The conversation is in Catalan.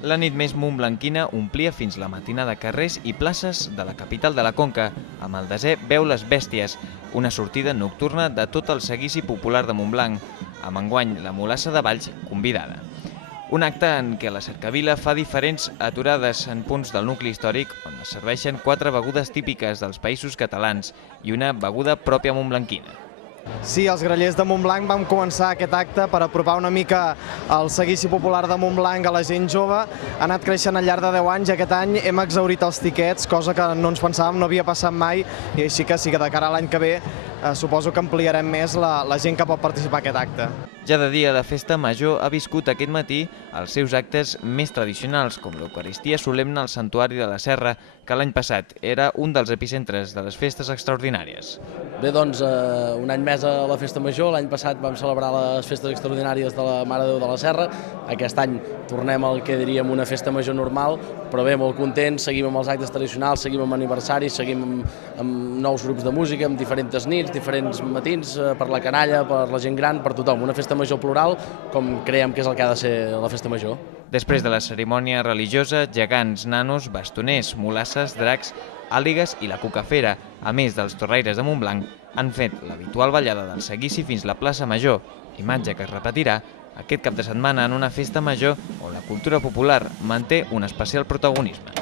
La nit més montblanquina omplia fins la matinada carrers i places de la capital de la Conca, amb el desè Veu les Bèsties, una sortida nocturna de tot el seguici popular de Montblanc, amb enguany la Mulassa de Valls convidada. Un acte en què la cercavila fa diferents aturades en punts del nucli històric on es serveixen 4 begudes típiques dels països catalans i una beguda pròpia montblanquina. Sí, els grallers de Montblanc vam començar aquest acte per apropar una mica el seguici popular de Montblanc a la gent jove. Ha anat creixent al llarg de 10 anys i aquest any hem exhaurit els tiquets, cosa que no ens pensàvem, no havia passat mai, i així que sí que de cara a l'any que ve suposo que ampliarem més la gent que pot participar en aquest acte. Ja de dia, la Festa Major ha viscut aquest matí els seus actes més tradicionals, com l'Eucaristia solemne al Santuari de la Serra, que l'any passat era un dels epicentres de les festes extraordinàries. Bé, doncs, un any més a la Festa Major. L'any passat vam celebrar les festes extraordinàries de la Mare de Déu de la Serra. Aquest any tornem al que diríem una Festa Major normal, però bé, molt contents, seguim amb els actes tradicionals, seguim amb aniversaris, seguim amb nous grups de música, amb diferents nits, diferents matins, per la canalla, per la gent gran, per tothom. Una Festa Major plural, com creiem que és el que ha de ser la Festa Major. Després de la cerimònia religiosa, gegants, nanos, bastoners, mulasses, dracs, àligues i la cucafera, a més dels torraires de Montblanc, han fet l'habitual ballada del seguici fins la plaça Major, imatge que es repetirà aquest cap de setmana en una festa major on la cultura popular manté un especial protagonisme.